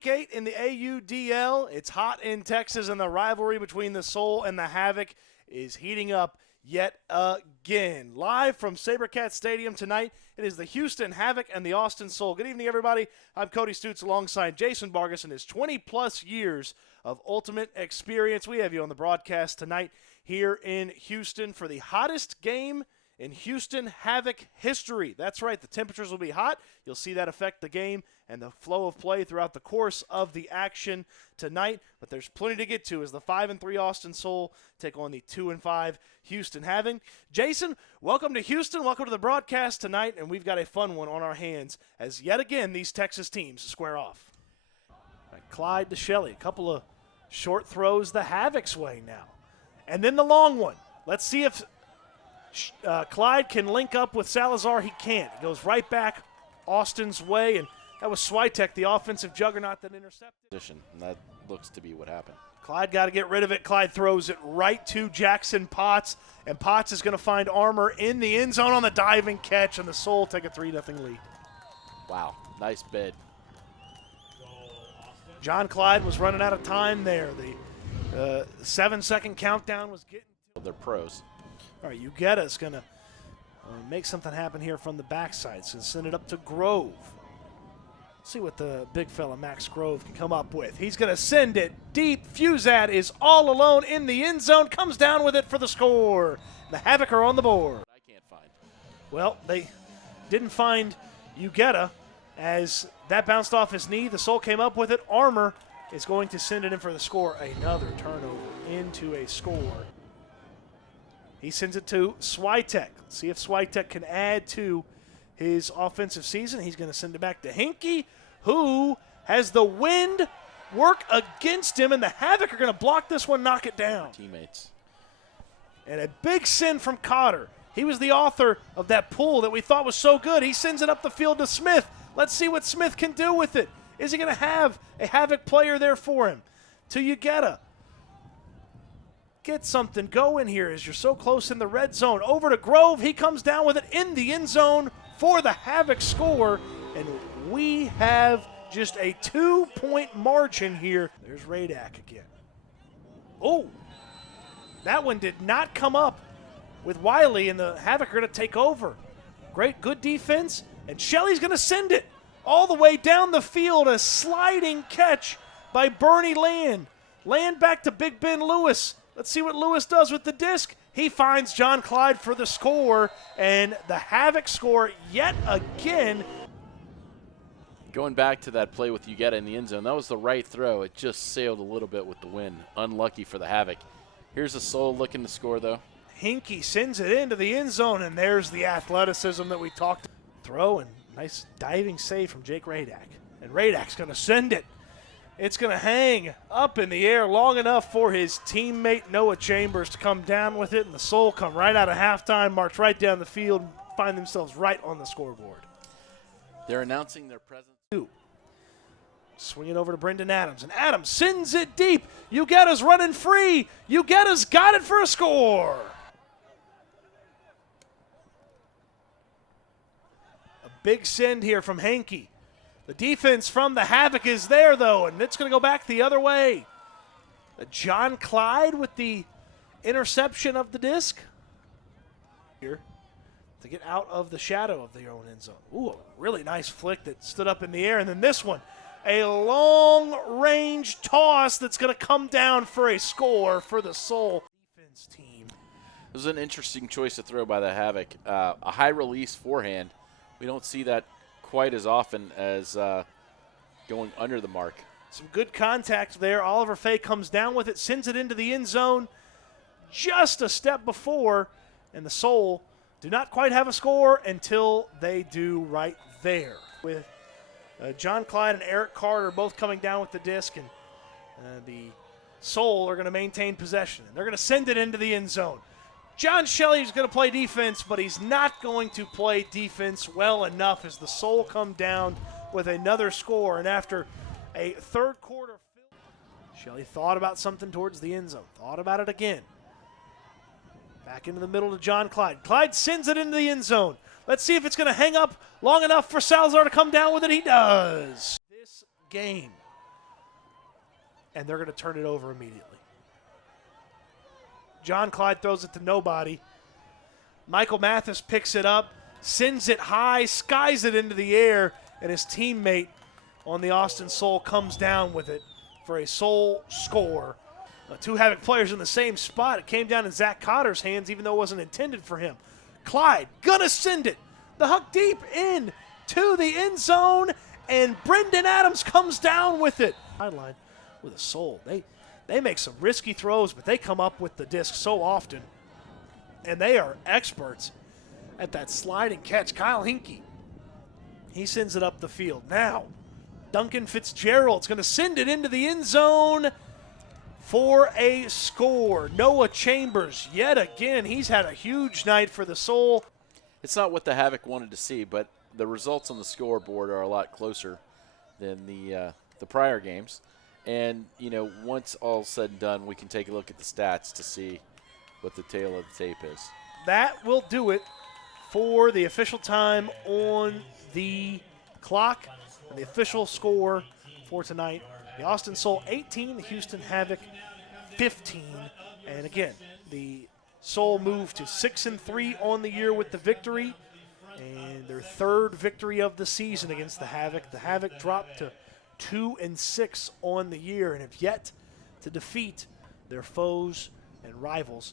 Gate in the AUDL. It's hot in Texas, and the rivalry between the Soul and the Havoc is heating up yet again. Live from SaberCat Stadium tonight, it is the Houston Havoc and the Austin Soul. Good evening, everybody. I'm Cody Stutz alongside Jason Vargas and his 20-plus years of ultimate experience. We have you on the broadcast tonight here in Houston for the hottest game in Houston Havoc history. That's right, the temperatures will be hot. You'll see that affect the game and the flow of play throughout the course of the action tonight. But there's plenty to get to as the 5-3 Austin Soul take on the 2-5 Houston Havoc. Jason, welcome to Houston. Welcome to the broadcast tonight, and we've got a fun one on our hands as yet again these Texas teams square off. Right, Clyde to Shelley, a couple of short throws the Havoc's way now. And then the long one. Let's see if Clyde can link up with Salazar. He can't. It goes right back Austin's way, and that was Switek, the offensive juggernaut that intercepted. And that looks to be what happened. Clyde got to get rid of it. Clyde throws it right to Jackson Potts, and Potts is going to find Armour in the end zone on the diving catch, and the Soul take a 3-0 lead. Wow, nice bid. John Clyde was running out of time there. The 7-second countdown was getting to. They're pros. All right, Ugetta's going to make something happen here from the backside. So send it up to Grove. See what the big fella Max Grove can come up with. He's going to send it deep. Fusat is all alone in the end zone. Comes down with it for the score. The Havoc are on the board. I can't find. Well, they didn't find Ugetta as that bounced off his knee. The Soul came up with it. Armour is going to send it in for the score. Another turnover into a score. He sends it to Switek. Let's see if Switek can add to his offensive season. He's going to send it back to Hinkie, who has the wind work against him, and the Havoc are going to block this one, knock it down. Teammates. And a big send from Cotter. He was the author of that pull that we thought was so good. He sends it up the field to Smith. Let's see what Smith can do with it. Is he going to have a Havoc player there for him? To Ugetta. Get something going here as you're so close in the red zone. Over to Grove. He comes down with it in the end zone for the Havoc score. And we have just a 2-point margin here. There's Radak again. Oh, that one did not come up with Wiley, and the Havoc are going to take over. Great, good defense. And Shelley's going to send it all the way down the field. A sliding catch by Bernie Land. Land back to Big Ben Lewis. Let's see what Lewis does with the disc. He finds John Clyde for the score, and the Havoc score yet again. Going back to that play with Ugetta in the end zone, that was the right throw. It just sailed a little bit with the wind. Unlucky for the Havoc. Here's the Soul looking to score, though. Hinkie sends it into the end zone, and there's the athleticism that we talked about. Throw and nice diving save from Jake Radak. And Radak's going to send it. It's going to hang up in the air long enough for his teammate Noah Chambers to come down with it, and the Soul come right out of halftime, march right down the field, and find themselves right on the scoreboard. They're announcing their presence. Swing it over to Brendan Adams, and Adams sends it deep. Ugetta's running free. Ugetta's got it for a score. A big send here from Hinkie. The defense from the Havoc is there, though, and it's going to go back the other way. John Clyde with the interception of the disc. Here to get out of the shadow of their own end zone. Ooh, a really nice flick that stood up in the air. And then this one, a long-range toss that's going to come down for a score for the Soul defense team. It was an interesting choice to throw by the Havoc. A high-release forehand. We don't see that quite as often as going under the mark. Some good contact there. Oliver Fay comes down with it, sends it into the end zone just a step before, and the Soul do not quite have a score until they do right there. With John Clyde and Eric Carter both coming down with the disc, and the Soul are going to maintain possession. They're going to send it into the end zone. John Shelley is going to play defense, but he's not going to play defense well enough as the Soul come down with another score. And after a third quarter, Shelley thought about something towards the end zone, thought about it again. Back into the middle to John Clyde. Clyde sends it into the end zone. Let's see if it's going to hang up long enough for Salazar to come down with it. He does. This game and they're going to turn it over immediately. John Clyde throws it to nobody. Michael Mathis picks it up, sends it high, skies it into the air, and his teammate on the Austin Soul comes down with it for a Soul score. Two Havoc players in the same spot. It came down in Zach Cotter's hands, even though it wasn't intended for him. Clyde gonna send it. The hook deep in to the end zone, and Brendan Adams comes down with it. Sideline with a Soul. They make some risky throws, but they come up with the disc so often, and they are experts at that sliding catch. Kyle Hinkie, he sends it up the field. Now, Duncan Fitzgerald's going to send it into the end zone for a score. Noah Chambers, yet again, he's had a huge night for the Soul. It's not what the Havoc wanted to see, but the results on the scoreboard are a lot closer than the prior games. And, you know, once all's said and done, we can take a look at the stats to see what the tail of the tape is. That will do it for the official time on the clock. And the official score for tonight, the Austin Soul 18, the Houston Havoc 15. And again, the Soul moved to 6-3 on the year with the victory, and their third victory of the season against the Havoc. The Havoc dropped to 2-6 on the year and have yet to defeat their foes and rivals